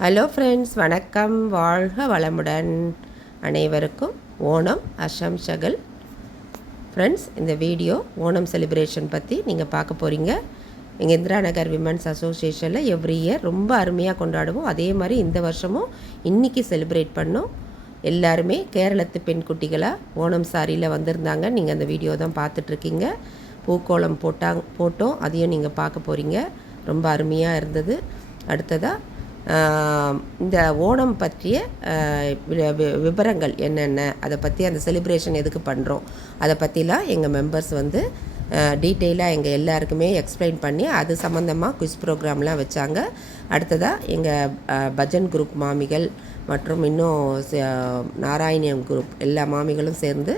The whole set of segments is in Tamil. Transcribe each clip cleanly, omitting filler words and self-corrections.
ஹலோ ஃப்ரெண்ட்ஸ், வணக்கம். வாழ்க வளமுடன். அனைவருக்கும் ஓணம் அஷம்ஷகள். ஃப்ரெண்ட்ஸ், இந்த வீடியோ ஓணம் செலிப்ரேஷன் பற்றி நீங்கள் பார்க்க போகிறீங்க. எங்கள் இந்திரா நகர் விமன்ஸ் அசோசியேஷனில் எவ்ரி இயர் ரொம்ப அருமையாக கொண்டாடுவோம். அதே மாதிரி இந்த வருஷமும் இன்றைக்கி செலிப்ரேட் பண்ணோம். எல்லாருமே கேரளத்து பெண்குட்டிகளாக ஓணம் சாரியில் வந்திருந்தாங்க. நீங்கள் அந்த வீடியோ தான் பார்த்துட்ருக்கீங்க. பூக்கோளம் போட்டோம், அதையும் நீங்கள் பார்க்க போகிறீங்க. ரொம்ப அருமையாக இருந்தது. அடுத்ததாக இந்த ஓணம் பற்றிய விவரங்கள் என்னென்ன, அதை பற்றி அந்த செலிப்ரேஷன் எதுக்கு பண்ணுறோம், அதை பற்றிலாம் எங்கள் மெம்பர்ஸ் வந்து டீட்டெயிலாக எங்கள் எல்லாருக்குமே எக்ஸ்பிளைன் பண்ணி அது சம்மந்தமாக குவிஸ் ப்ரோக்ராம்லாம் வச்சாங்க. அடுத்ததாக எங்கள் பஜன் குரூப் மாமிகள் மற்றும் இன்னும் நாராயணியம் குரூப் எல்லா மாமிகளும் சேர்ந்து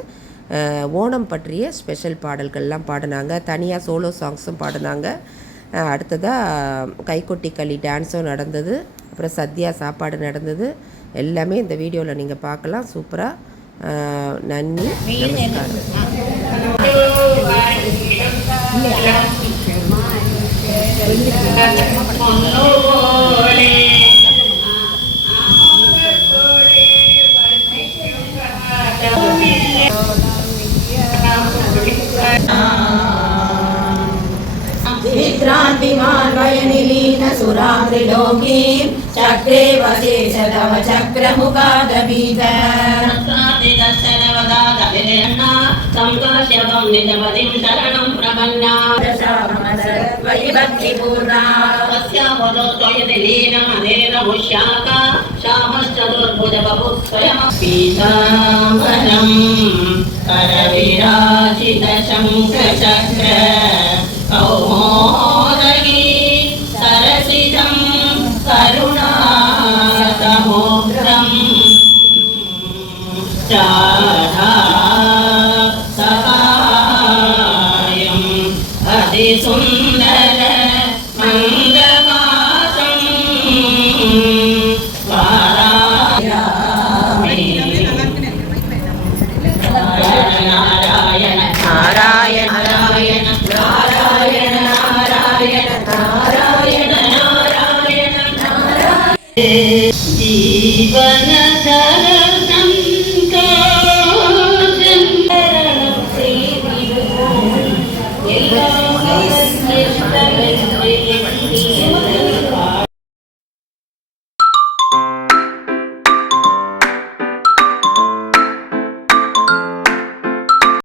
ஓணம் பற்றிய ஸ்பெஷல் பாடல்கள்லாம் பாடினாங்க. தனியாக சோலோ சாங்ஸும் பாடினாங்க. அடுத்ததாக கைக்கொட்டி களி டான்ஸும் நடந்தது. அப்புறம் சத்யா சாப்பாடு நடந்தது. எல்லாமே இந்த வீடியோவில் நீங்கள் பார்க்கலாம். சூப்பராக. நன்றி, विक्रांतिमान वयनिलीन सुरात्रिलोकीं चक्रे वशेष तव चक्रमुखादबीज दर्शनवदादविरन्ना संकाश्यकं निजपदिं शरणं प्रपन्ना दशामसत्वयि भक्तिपूर्णा तस्यावदो त्वयिलीनमनेरमुष्याका श्यामश्चतुर्भुजबहुः पीताम्बरं करविराजितशङ्खचक्र कौमोदगी सरसिजं करुणासमुद्रं राधा सहायं अतिसुन्दर मङ्गलवासं वारायामि नारायण नारायण नारायण नारायण नारायण नारायण नारायण नारायण जीवन धरतं काजं सेविदो एकाग्रचित्तवृत्तिः